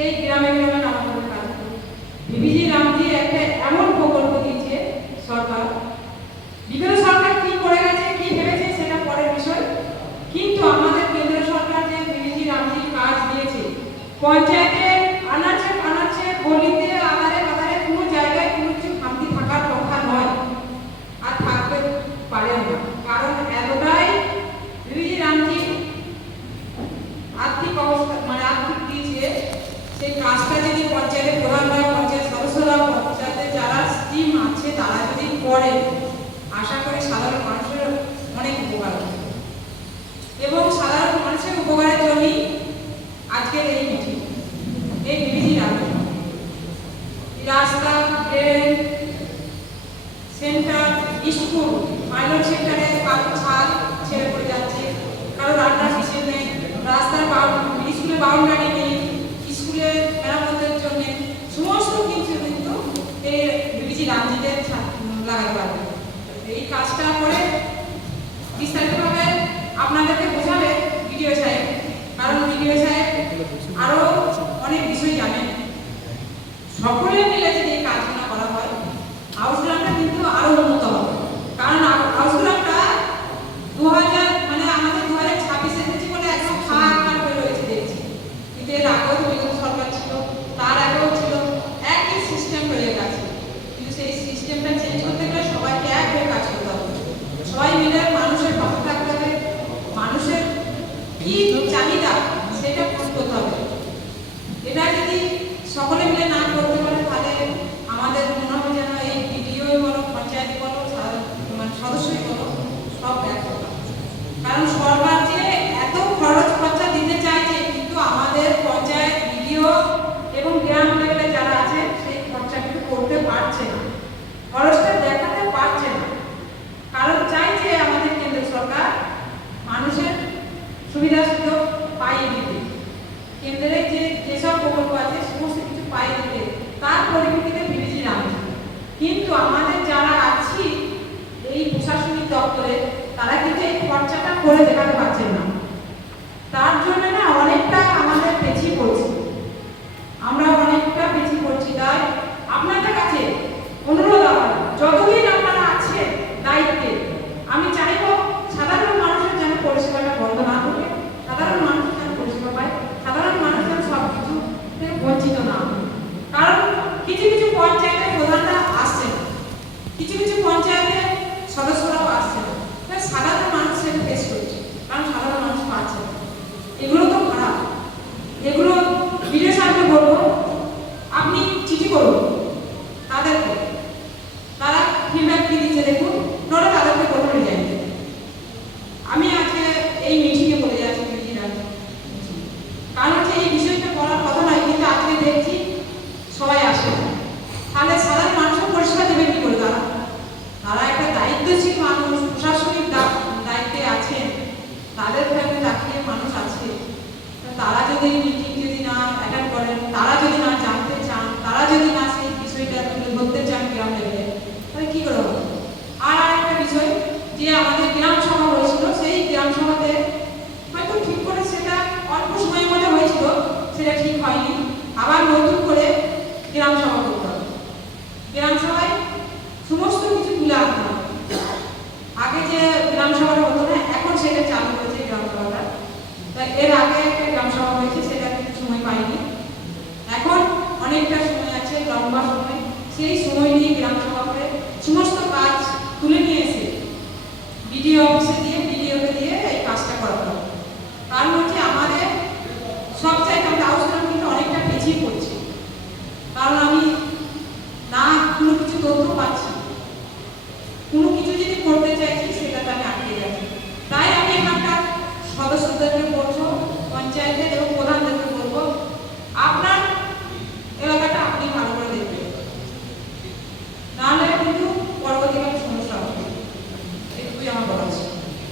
সেই গ্রামে গ্রামে নানা করে কাজ করে। ভিভিজি রামজি একটা এমন প্রকল্প দিয়েছে সরকার, বিগত সরকার কি করে গেছে কি ভেবেছে সেটা পরের বিষয়, কিন্তু আমাদের কেন্দ্র সরকার যে ভিভিজি রামজির কাজ দিয়েছে, পঞ্চায়েতে আনাচে আনাচে গলিতে আধারে আধারে কোনো জায়গায় কোনো কিছু খামতি থাকার কথা নয়, আর থাকতে পারে না। কারণ এতটাই ভিভিজি রামজি আর্থিক অবস্থা মানে আর্থিক দিয়েছে, সেই কাজটা যদি পঞ্চায়েতের প্রধানরা, পঞ্চায়েত সদস্যরা, পঞ্চায়েতে যারা স্কিম আছে তারা যদি করে, আশা করি সাধারণ মানুষের অনেক উপকার হবে। এবং সাধারণ মানুষের উপকারের জন্যই আজকের এই মিটিং। এই ভিভিজি রামজি রাস্তা, ট্রেন, সেন্টার, স্কুল, মাইনর সেন্টারে ছাদ ছেড়ে পড়ে যাচ্ছে, কারো রান্নার সিস্টেম নেই, রাস্তার স্কুলে বাউন্ডারি নেই, স্কুলের মেরামতের জন্য সমস্ত কিছু কিন্তু এই ভিভিজি রামজিদের লাগাতে পারবে। এই কাজটা করে বিস্তারিতভাবে আপনাদেরকে বোঝাবে বিডিও সাহেব, কারণ বিডিও সাহেব আরো অনেক বিষয় জানেন। সকলে মিলে যদি এই কাজগুলো করা হয়, হাউসগ্রামটা কিন্তু আরো উন্নত হবে। কারণ হাউসগ্রামটা 2000 মানে আমাদের 2026 এসেছি বলে একদম খারাপ হয়ে রয়েছে দেখছি, কিন্তু এর আগেও বিগত সরকার ছিল, তার আগেও ছিল, একই সিস্টেম হয়ে গেছে। কিন্তু সেই সিস্টেমটা চেঞ্জ করতে গেলে সবাইকে এক হয়ে কাজ করতে হবে, সবাই মিলে মানুষের পাশে থাকতে হবে, মানুষের কি চাহিদা সেটা পূরণ করতে হবে। এটা যদি সকলে মিলে না করতে পারে তাহলে আমাদের মনে হবে যেন এই ভিডিও বলো, পঞ্চায়েত বলো, মানে সদস্যই বলো, সব ব্যর্থ। কারণ সরকার যে এত খরচ খরচা দিতে চাইছে, কিন্তু আমাদের পঞ্চায়েত, ভিডিও এবং গ্রাম লেভেলে যারা আছে সেই খরচা কিন্তু করতে পারছে না, খরচটা দেখাতে পারছে না। কারণ চাইছে আমাদের কেন্দ্র সরকার মানুষের সুবিধা সুযোগ পাইয়ে দিতে, কেন্দ্রের যেসব প্রকল্প আছে সমস্ত কিছু পাইয়ে দিতে, তার পরিপ্রেক্ষিতে ভিভিজি রামজি। কিন্তু আমাদের যারা আছি এই প্রশাসনিক দপ্তরে, তারা কিন্তু এই খরচাটা করে দেখাতে পারছেন না। তার জন্য না অনেকটা আমাদের পেছিয়ে পড়ছি, আমরা অনেকটা পিছিয়ে পড়ছি। তাই আপনাদের কাছে অনুরোধ, আমার যতদিন আপনারা আছে দায়িত্বে, আমি চাইব সাধারণ মানুষের যেন পরিষেবাটা বন্ধ না থাকে, সাধারণ মানুষ যেন পরিষেবা পায়, সাধারণ মানুষ যেন সব কিছু বঞ্চিত না হয়। কারণ কিছু কিছু পঞ্চায়েতের প্রধানরা আসছে না, কিছু কিছু পঞ্চায়েতের সদস্যরাও আসছে না, সাধারণ মানুষ সেটা ফেস করছে, কারণ সাধারণ মানুষ পাচ্ছে না। এগুলো তো খারাপ, এগুলো ভিডিও সাহেবকে বলবো আপনি চিঠি করুন তাদেরকে, তারা ফিডব্যাক কি দিচ্ছে দেখুন, নলে তাদেরকে কোনো রিজাইন দেবে। আমি আজকে এই মিটিংয়ে বলে যাচ্ছি ভিভিজি রামজি, কারণ হচ্ছে এই বিষয়টা করার কথা নয়, কিন্তু আজকে দেখছি সবাই আসে, তাহলে সাধারণ মানুষের পরিষেবা দেবে কি করে? তারা একটা দায়িত্বশীল মানুষ, প্রশাসনিক দায়িত্বে আছেন, তাদের ফ্যামিলি তাকিয়ে মানুষ আছে, তারা যদি মিটিং যদি না অ্যাটেন্ড করেন, তারা যদি না জানতে চান, তারা যদি না সেই বিষয়টা তুলে ধরতে চান গ্রাম লেভেলে, তাহলে কি করে হবে? আর আরেকটা বিষয়, যে আমাদের গ্রাম সভা হয়েছিল, সেই গ্রাম সভাতে হয়তো ঠিক করে সেটা অল্প সময়ের মধ্যে হয়েছিল, সেটা ঠিক হয়নি, আবার নতুন করে গ্রাম সভা করতে হবে। গ্রাম সভায় সমস্ত কিছু তুলে আনতে হবে। আগে যে গ্রাম সভাটা হতো না, এখন সেটা চালু করেছে গ্রাম সভাটা। তাই এর আগে একটা গ্রাম সভা হয়েছে, সেটা কিন্তু সময় পাইনি, এখন অনেকটা সময় আছে, লম্বা সময়, সেই সময় নিয়ে গ্রাম সভা করে সমস্ত কাজ তুলে নিয়ে এসে ভিডিও অফিসে